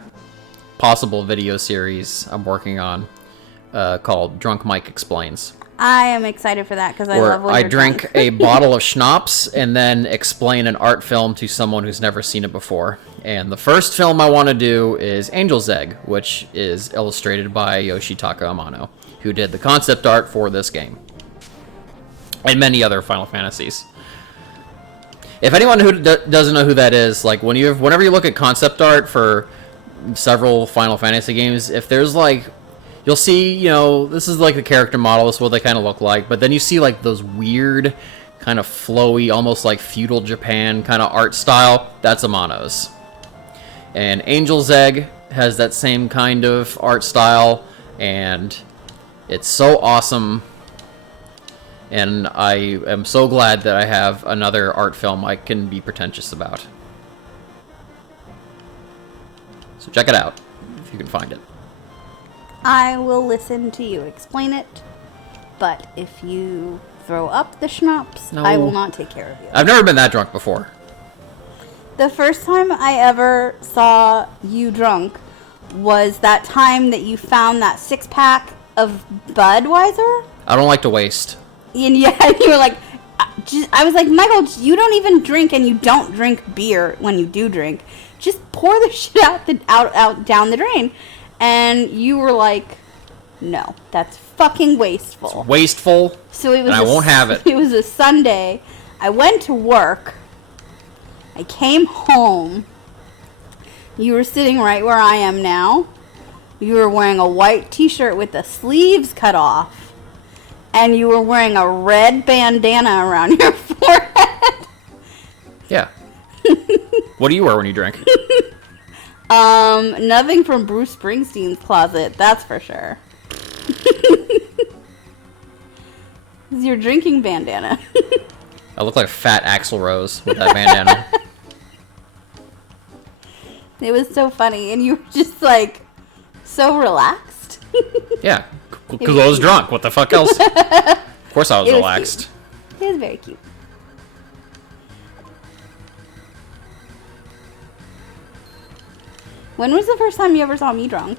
possible video series I'm working on called Drunk Mike Explains. I am excited for that because I love when I you're drink drunk. a bottle of schnapps and then explain an art film to someone who's never seen it before. And the first film I want to do is Angel's Egg, which is illustrated by Yoshitaka Amano, who did the concept art for this game. And many other Final Fantasies. If anyone who doesn't know who that is, like whenever you look at concept art for several Final Fantasy games, if there's like... You'll see, this is like the character model, this is what they kind of look like, but then you see like those weird, kind of flowy, almost like feudal Japan kind of art style. That's Amano's. And Angel's Egg has that same kind of art style, and it's so awesome. And I am so glad that I have another art film I can be pretentious about. So check it out, if you can find it. I will listen to you explain it, but if you throw up the schnapps, No. I will not take care of you. I've never been that drunk before. The first time I ever saw you drunk was that time that you found that 6-pack of Budweiser. I don't like to waste. And yeah, you were like, I was like, Michael, you don't even drink, and you don't drink beer when you do drink. Just pour the shit out down the drain. And you were like, no, that's fucking wasteful. It's wasteful, so it was and I won't have it. It was a Sunday. I went to work, I came home. You were sitting right where I am now. You were wearing a white t-shirt with the sleeves cut off. And you were wearing a red bandana around your forehead. Yeah. What do you wear when you drink? Nothing from Bruce Springsteen's closet, that's for sure. This is your drinking bandana. I look like fat Axl Rose with that bandana. It was so funny, and you were just like so relaxed. Yeah, because I was drunk. What the fuck else? Of course I was relaxed. It was very cute. When was the first time you ever saw me drunk?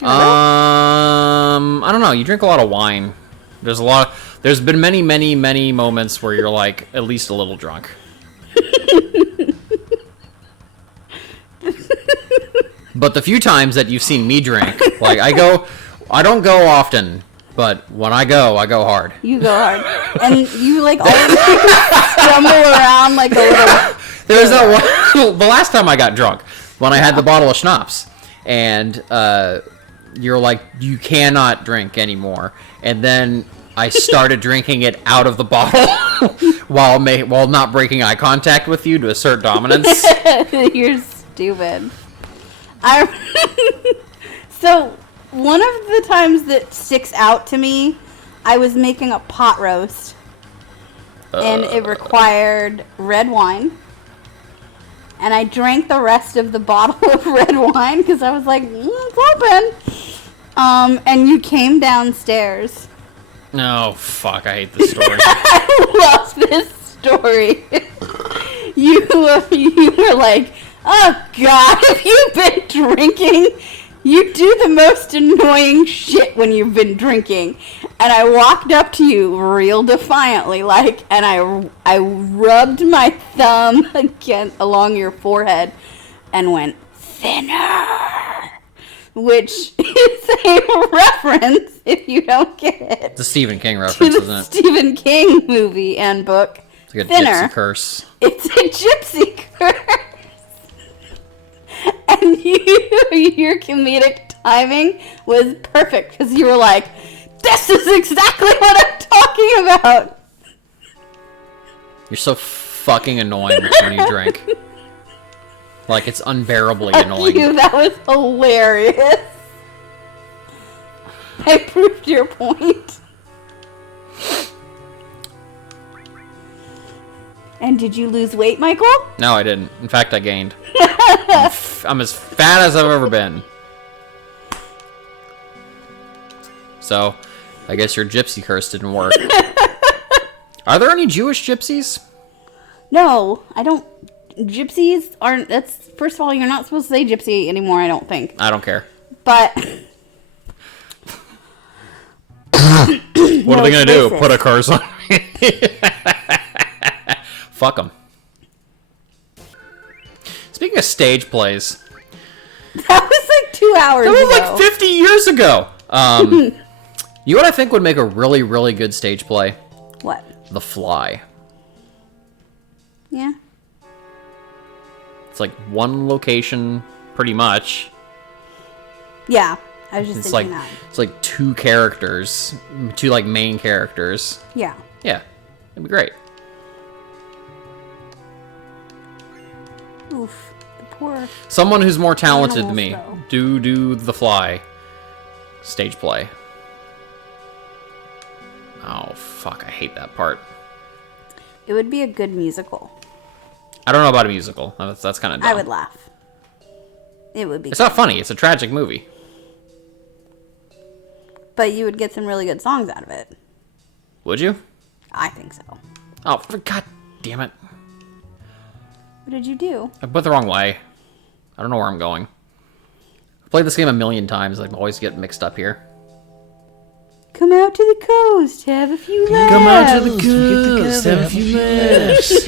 I don't know. You drink a lot of wine. There's been many moments where you're like at least a little drunk. But the few times that you've seen me drink, like I don't go often, but when I go hard. You go hard. And you like always stumble around like a little... There was that one, the last time I got drunk, when I had the bottle of schnapps, and you're like, you cannot drink anymore. And then I started drinking it out of the bottle while not breaking eye contact with you to assert dominance. You're stupid. So, one of the times that sticks out to me, I was making a pot roast. And it required red wine. And I drank the rest of the bottle of red wine because I was like, it's open. And you came downstairs. No, fuck, I hate this story. I love this story. You were like, oh God, have you been drinking? You do the most annoying shit when you've been drinking. And I walked up to you real defiantly, and I rubbed my thumb along your forehead and went, thinner. Which is a reference, if you don't get it. It's a Stephen King reference, to isn't the it? Stephen King movie and book. It's like a Thinner. gypsy curse. It's a gypsy curse. And your comedic timing was perfect because you were like, this is exactly what I'm talking about. You're so fucking annoying when you drink. Like, it's unbearably annoying. You, that was hilarious. I proved your point. And did you lose weight, Michael? No, I didn't. In fact, I gained. I'm as fat as I've ever been. So, I guess your gypsy curse didn't work. Are there any Jewish gypsies? No, I don't. Gypsies aren't. That's, first of all, you're not supposed to say gypsy anymore, I don't think. I don't care. But. What are they going to do? Put a curse on me? Fuck them. Speaking of stage plays. That was like 2 hours ago. That was like 50 years ago. You know what I think would make a really, really good stage play? What? The Fly. Yeah. It's like one location, pretty much. Yeah, I was just It's thinking like that. it's like two characters, two like main characters. Yeah. Yeah, it'd be great. Oof. The poor. Someone who's more talented than me. Animals, though. Do the Fly stage play. Oh fuck! I hate that part. It would be a good musical. I don't know about a musical. That's kind of dumb. I would laugh. It would be. It's not funny. It's a tragic movie. But you would get some really good songs out of it. Would you? I think so. Oh, god damn it! What did you do? I put the wrong way. I don't know where I'm going. I've played this game a million times. I always get mixed up here. Come out to the coast, have a few laughs. Come out to the coast, have a few laughs.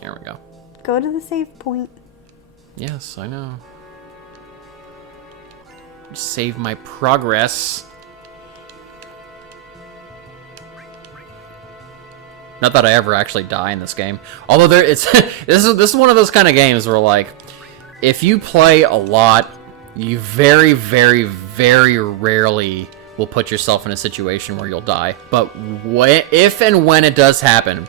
There we go. Go to the save point. Yes, I know. save my progress. Not that I ever actually die in this game. Although this is one of those kind of games where, like, if you play a lot, you very, very, very rarely will put yourself in a situation where you'll die. But if and when it does happen,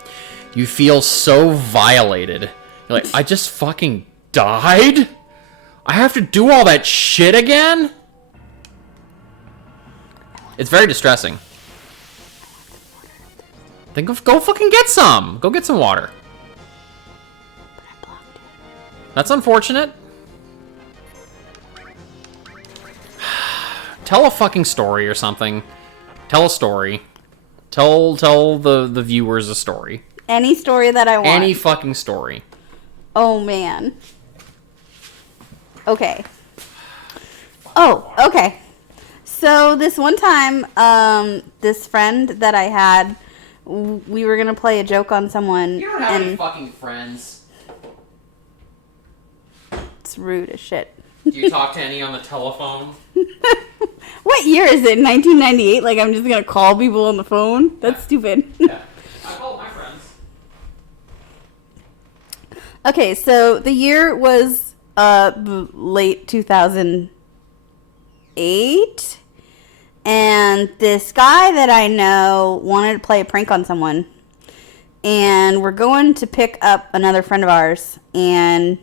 you feel so violated. You're like, I just fucking died? I have to do all that shit again? It's very distressing. Then go fucking get some. Go get some water. That's unfortunate. Tell a fucking story or something. Tell a story. Tell the viewers a story. Any story that I want. Any fucking story. Oh, man. Okay. Oh, okay. So this one time, this friend that I had, we were gonna play a joke on someone. You don't have any fucking friends. It's rude as shit. Do you talk to any on the telephone? What year is it? 1998? Like I'm just gonna call people on the phone? That's stupid. Yeah, I call my friends. Okay, so the year was late 2008. And this guy that I know wanted to play a prank on someone. And we're going to pick up another friend of ours. And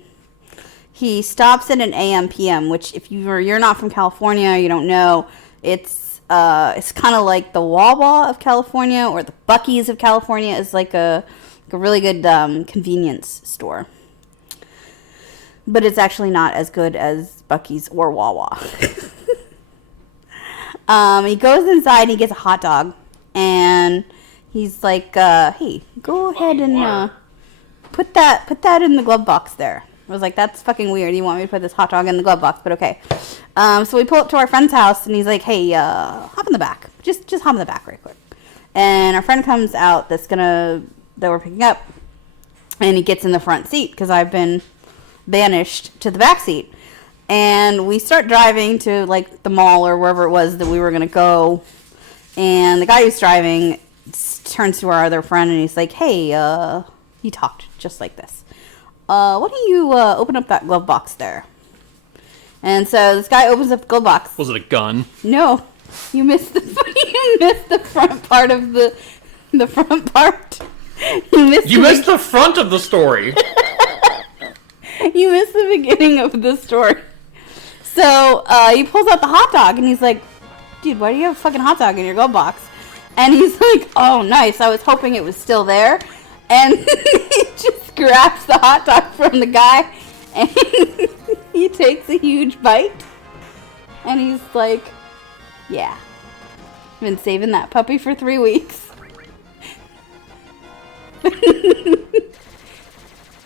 he stops at an AM PM, which if you're not from California, you don't know, it's kind of like the Wawa of California or the Buc-ee's of California. Is like a really good convenience store. But it's actually not as good as Buc-ee's or Wawa. He goes inside and he gets a hot dog. And he's like, hey, go ahead and put that in the glove box there. I was like, that's fucking weird. You want me to put this hot dog in the glove box, but okay. So we pull up to our friend's house and he's like, hey, hop in the back. Just hop in the back right quick. And our friend comes out that we're picking up. And he gets in the front seat because I've been banished to the back seat. And we start driving to, like, the mall or wherever it was that we were going to go. And the guy who's driving turns to our other friend and he's like, hey, he talked just like this. Why don't you open up that glove box there? And so this guy opens up the glove box. Was it a gun? No. You missed the front part of the front part. You missed the front of the story. You missed the beginning of the story. So, he pulls out the hot dog, and he's like, dude, why do you have a fucking hot dog in your glove box? And he's like, oh, nice. I was hoping it was still there. And he just grabs the hot dog from the guy, and he takes a huge bite. And he's like, yeah. Been saving that puppy for 3 weeks.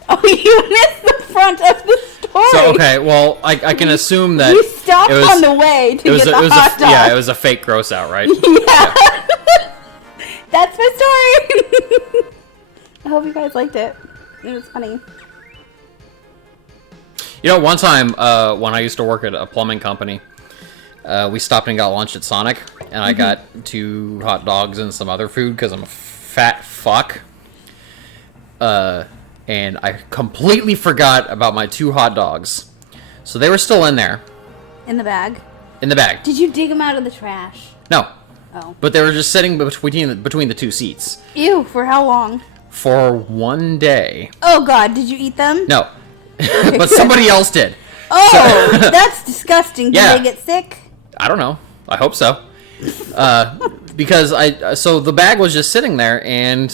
Oh, you missed the front of the story. So, okay, well, I can assume that... We stopped on the way to get the hot dog. Yeah, it was a fake gross out, right? Yeah. That's my story. I hope you guys liked it. It was funny. You know, one time, when I used to work at a plumbing company, we stopped and got lunch at Sonic, and I got 2 hot dogs and some other food because I'm a fat fuck. And I completely forgot about my 2 hot dogs. So they were still in there. In the bag? In the bag. Did you dig them out of the trash? No. Oh. But they were just sitting between the 2 seats. Ew, for how long? For 1 day. Oh, God, did you eat them? No. But somebody else did. Oh, so, that's disgusting. Did they get sick? I don't know. I hope so. Because so the bag was just sitting there, and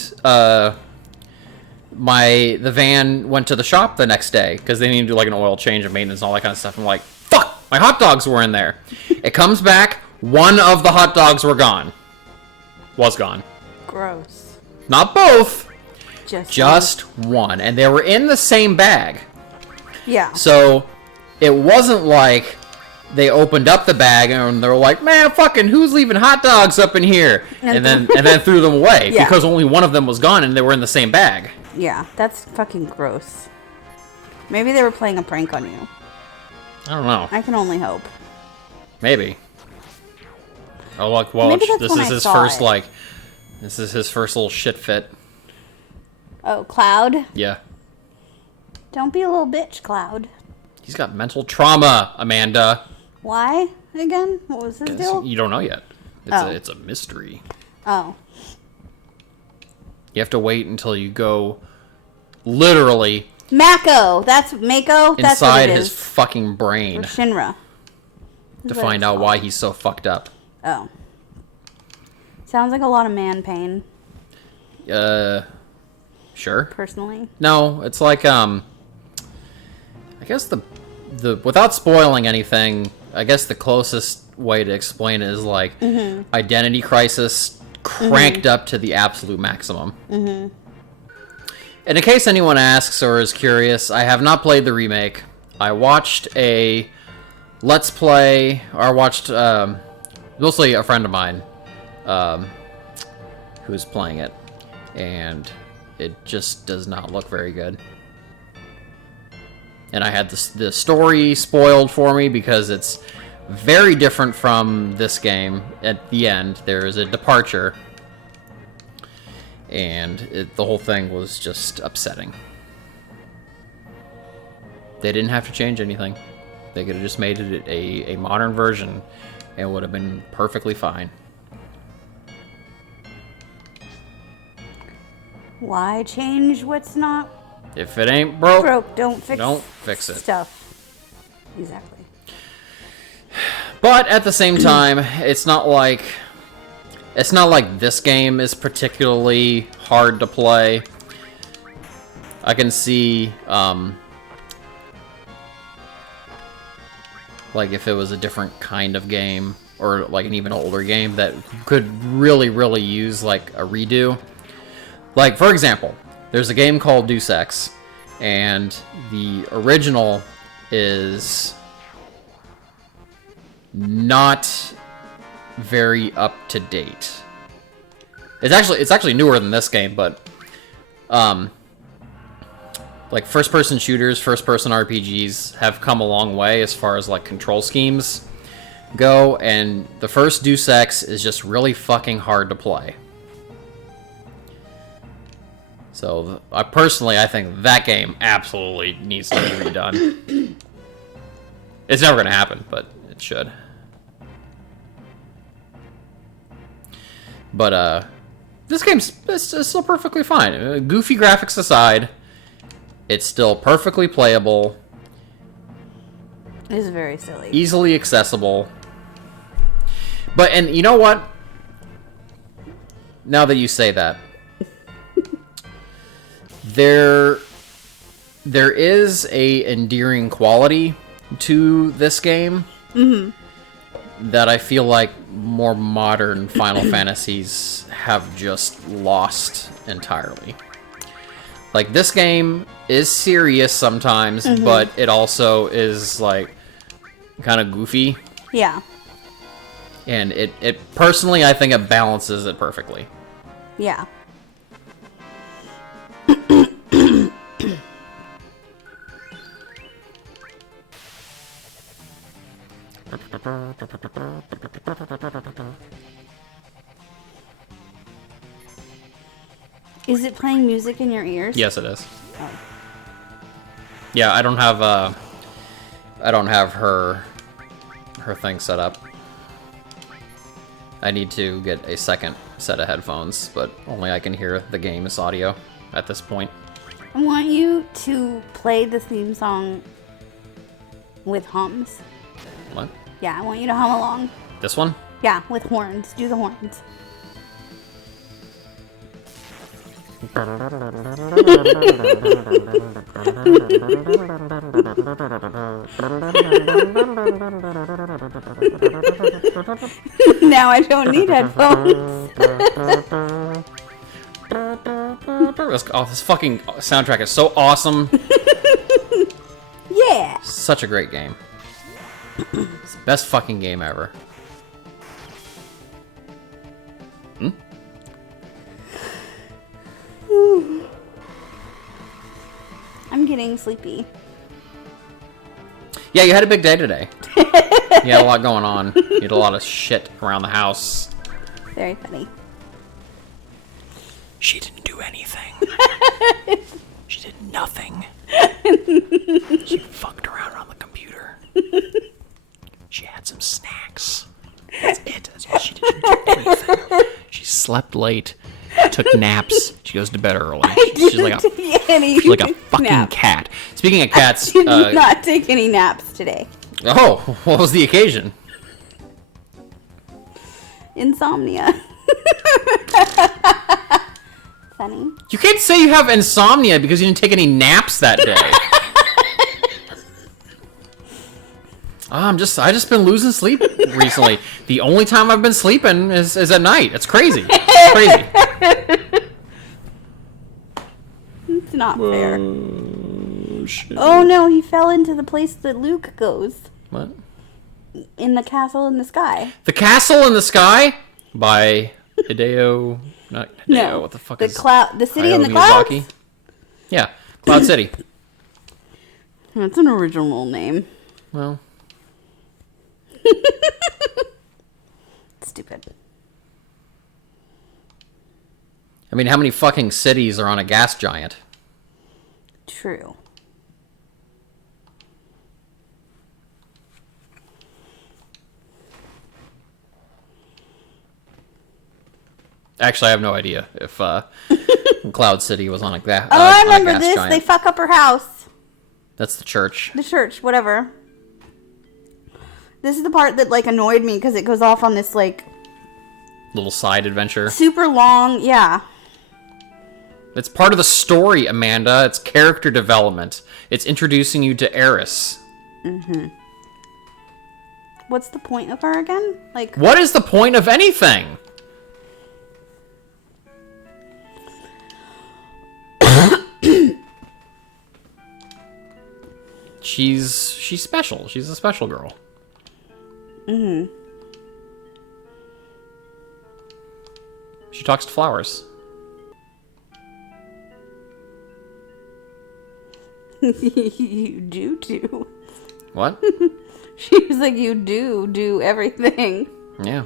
the van went to the shop the next day because they needed to do like an oil change and maintenance and all that kind of stuff. I'm like, fuck, my hot dogs were in there. It comes back, 1 of the hot dogs were gone. Was gone. Gross. Not both. Just 1. And they were in the same bag. Yeah. So it wasn't like they opened up the bag and they were like, man, fucking who's leaving hot dogs up in here? And then threw them away because only 1 of them was gone and they were in the same bag. Yeah, that's fucking gross. Maybe they were playing a prank on you. I don't know. I can only hope. Maybe. Oh, look, watch. Maybe that's This when is I his saw first, it. like... This is his first little shit fit. Oh, Cloud? Yeah. Don't be a little bitch, Cloud. He's got mental trauma, Amanda. Why, again? What was his deal? You don't know yet. It's a mystery. Oh. You have to wait until you go literally Mako! That's Mako? That's what inside it his is. fucking brain Or Shinra. to find out why he's so fucked up. Oh. Sounds like a lot of man pain, Sure. personally. No, it's like I guess the without spoiling anything, I guess the closest way to explain it is like identity crisis cranked up to the absolute maximum. And in case anyone asks or is curious, I have not played the remake. I watched a Let's Play, or I watched mostly a friend of mine who was playing it, and it just does not look very good. And I had the story spoiled for me because it's very different from this game. At the end, there is a departure, and the whole thing was just upsetting. They didn't have to change anything. They could have just made it a modern version, and it would have been perfectly fine. Why change what's not If it ain't broke, broke? Don't fix it. Stuff. Exactly. But at the same time, it's not like this game is particularly hard to play. I can see like if it was a different kind of game or like an even older game that could really use like a redo. Like, for example, there's a game called Deus Ex, and the original is not very up to date. It's actually newer than this game, but like first-person shooters, first-person RPGs have come a long way as far as like control schemes go, and the first Deus Ex is just really fucking hard to play. So, I think that game absolutely needs to be redone. It's never going to happen, but it should. But, this game's it's still perfectly fine. Goofy graphics aside, it's still perfectly playable. It's very silly. Easily accessible. But, and you know what? Now that you say that, there is a endearing quality to this game that I feel like more modern Final Fantasies have just lost entirely. Like, this game is serious sometimes, but it also is like kind of goofy. Yeah. And it personally, I think it balances it perfectly. Yeah. Is it playing music in your ears? Yes, it is. Oh. Yeah, I don't have her thing set up. I need to get a second set of headphones, but only I can hear the game's audio at this point. I want you to play the theme song with hums. What? Yeah, I want you to hum along. This one? Yeah, with horns. Do the horns. Now I don't need headphones. Oh, this fucking soundtrack is so awesome. Yeah. Such a great game. It's the best fucking game ever. I'm getting sleepy. Yeah, you had a big day today. He had a lot going on. He had a lot of shit around the house. Very funny. She didn't do anything. She did nothing. She fucked around on the computer. She had some snacks. That's it. That's all she did. Anything. She slept late. Took naps. She goes to bed early. She's like a fucking nap. cat. Speaking of cats, Did not take any naps today. oh, what was the occasion? Insomnia. Funny. You can't say you have insomnia because you didn't take any naps that day. I just been losing sleep recently. The only time I've been sleeping is at night. It's crazy. It's crazy. It's not fair. Oh no, he fell into the place that Luke goes. What? In the castle in the sky. The Castle in the Sky by Hideo. Not Hideo. No. What the fuck The is the city in Hayao the clouds. Miyazaki? Yeah, Cloud City. That's an original name. Well, Stupid. I mean, how many fucking cities are on a gas giant? True. Actually, I have no idea if Cloud City was on a gas. Oh, I remember on a gas this. Giant. They fuck up her house. That's the church. The church, whatever. This is the part that like annoyed me because it goes off on this like Little side adventure. super long. Yeah. It's part of the story, Amanda. It's character development. It's introducing you to Eris. What's the point of her again? Like, What is the point of anything? She's special. She's a special girl. She talks to flowers. you do too. What? She was like, you do everything. Yeah.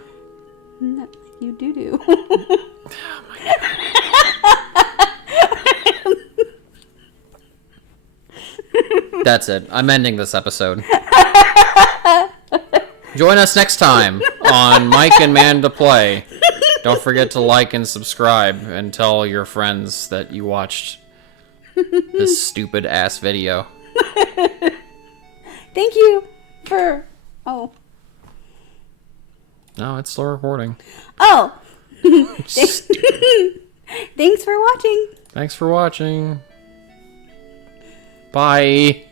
No, you do. That's it. I'm ending this episode. Join us next time on Mike and Manda Play. Don't forget to like and subscribe and tell your friends that you watched this stupid ass video. Thank you for. Oh. No, it's still recording. Oh. Thanks for watching. Thanks for watching. Bye.